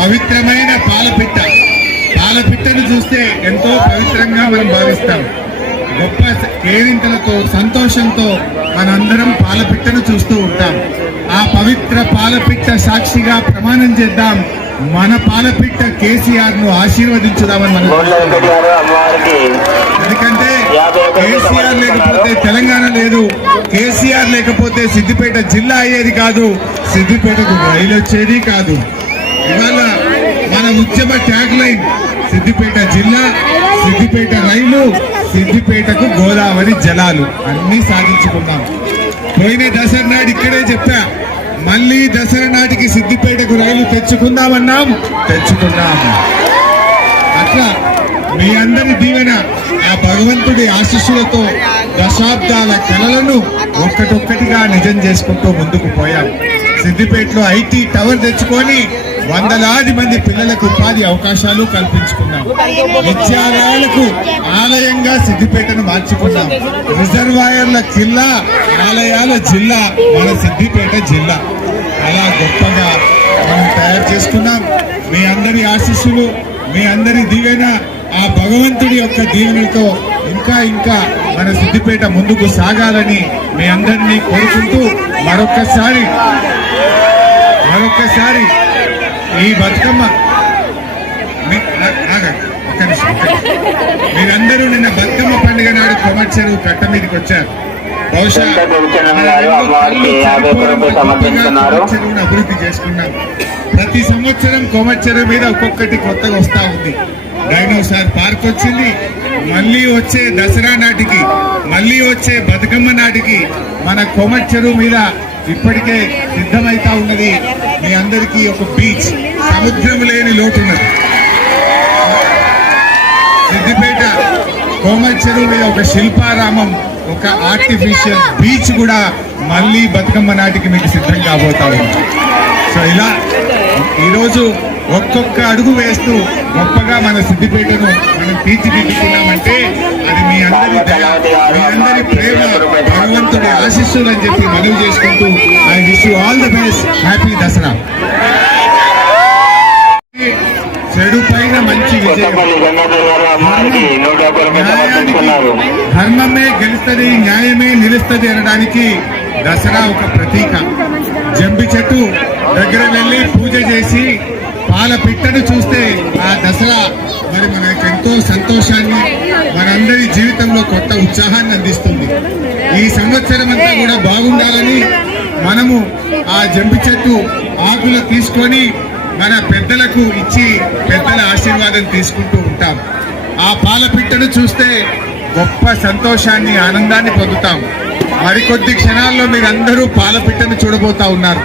పవిత్రమైన పాలపిట్ట. పాలపిట్టను చూస్తే ఎంతో పవిత్రంగా మనం భావిస్తాం. గొప్ప కేరింతలతో సంతోషంతో మనందరం పాలపిట్టను చూస్తూ ఉంటాం. ఆ పవిత్ర పాలపిట్ట సాక్షిగా ప్రమాణం చేద్దాం. మన పాలపిట్ట కేసీఆర్ను ఆశీర్వదించుదామని మనం ఎందుకంటే కేసీఆర్ లేకపోతే తెలంగాణ లేదు. కేసీఆర్ లేకపోతే సిద్దిపేట జిల్లా అయ్యేది కాదు. సిద్దిపేటకు రైలు వచ్చేది కాదు. ఇవాళ మన ట్యాగ్ లైన్ సిద్దిపేట జిల్లా సిద్దిపేట రైలు సిద్దిపేటకు గోదావరి జలాలు. అన్ని సాధించుకున్నాం. పోయిన దసరా నాడు ఇక్కడే చెప్పా మళ్ళీ దసరా నాటికి సిద్దిపేటకు రైలు తెచ్చుకుందామన్నాం తెచ్చుకున్నాం. అట్లా మీ అందరి దీవెన ఆ భగవంతుడి ఆశీస్సులతో దశాబ్దాల కలలను ఒక్కటొక్కటిగా నిజం చేసుకుంటూ ముందుకు పోయాం. సిద్దిపేటలో ఐటీ టవర్ తెచ్చుకొని వందలాది మంది పిల్లలకు ఉపాధి అవకాశాలు కల్పించుకున్నాం. విద్యాలయాలకు ఆలయంగా సిద్దిపేటను మార్చుకున్నాం. రిజర్వాయర్ల జిల్లా ఆలయాల జిల్లా మన సిద్దిపేట జిల్లా. అలా గొప్పగా మనం తయారు చేసుకున్నాం. మీ అందరి ఆశీస్సులు మీ అందరి దీవెన ఆ భగవంతుడి యొక్క దీవెనతో ఇంకా ఇంకా మన సిద్దిపేట ముందుకు సాగాలని మీ అందరినీ కోరుకుంటూ మరొక్కసారి మరొక్కసారి ఈ బతుకమ్మ. ఒక్క నిమిషం. మీరందరూ నిన్న బతుకమ్మ పండుగ నాడు కొమర్చెరు కట్ట మీదకి వచ్చారు బహుశా అభివృద్ధి చేసుకున్నాం ప్రతి సంవత్సరం కొమర్చెరు మీద ఒక్కొక్కటి కొత్తగా వస్తా ఉంది డైనోసార్ పార్క్ వచ్చింది మళ్ళీ వచ్చే దసరా నాటికి మళ్ళీ వచ్చే బతుకమ్మ నాటికి మన కొమర్చెరువు మీద ఇప్పటికే సిద్ధమైతా ఉన్నది మీ అందరికీ ఒక బీచ్. సముద్రం లేని లోటు ఉన్నది సిద్దిపేట కోమల్ చెరువు మీద ఒక శిల్పారామం ఒక ఆర్టిఫిషియల్ బీచ్ కూడా మళ్ళీ బతుకమ్మ నాటికి మీకు సిద్ధం కాబోతా ఉంది. సో ఇలా ఈరోజు ఒక్కొక్క అడుగు వేస్తూ గొప్పగా మన సిద్దిపేటను మనం తీర్చిదిద్దుకున్నామంటే అది మీ అందరి మీ అందరి ప్రేమ భగవంతుడి ఆశిస్సులు అని చెప్పి బెస్ట్ హ్యాపీ దసరా చెడు పైన మంచి ధర్మమే గెలుస్తుంది న్యాయమే నిలుస్తుంది అనడానికి దసరా ఒక ప్రతీక. జంబి చెట్టు దగ్గర వెళ్ళి పూజ చేసి పాల పిట్టను చూస్తే ఆ దసరా మరి మనకు ఎంతో సంతోషాన్ని మనందరి జీవితంలో కొత్త ఉత్సాహాన్ని అందిస్తుంది. ఈ సంవత్సరం అంతా కూడా బాగుండాలని మనము ఆ జంపి చెట్టు ఆకులు తీసుకొని మన పెద్దలకు ఇచ్చి పెద్దల ఆశీర్వాదం తీసుకుంటూ ఉంటాం. ఆ పాలపిట్టను చూస్తే గొప్ప సంతోషాన్ని ఆనందాన్ని పొందుతాం. మరికొద్ది క్షణాల్లో మీరందరూ పాలపిట్టను చూడబోతా ఉన్నారు.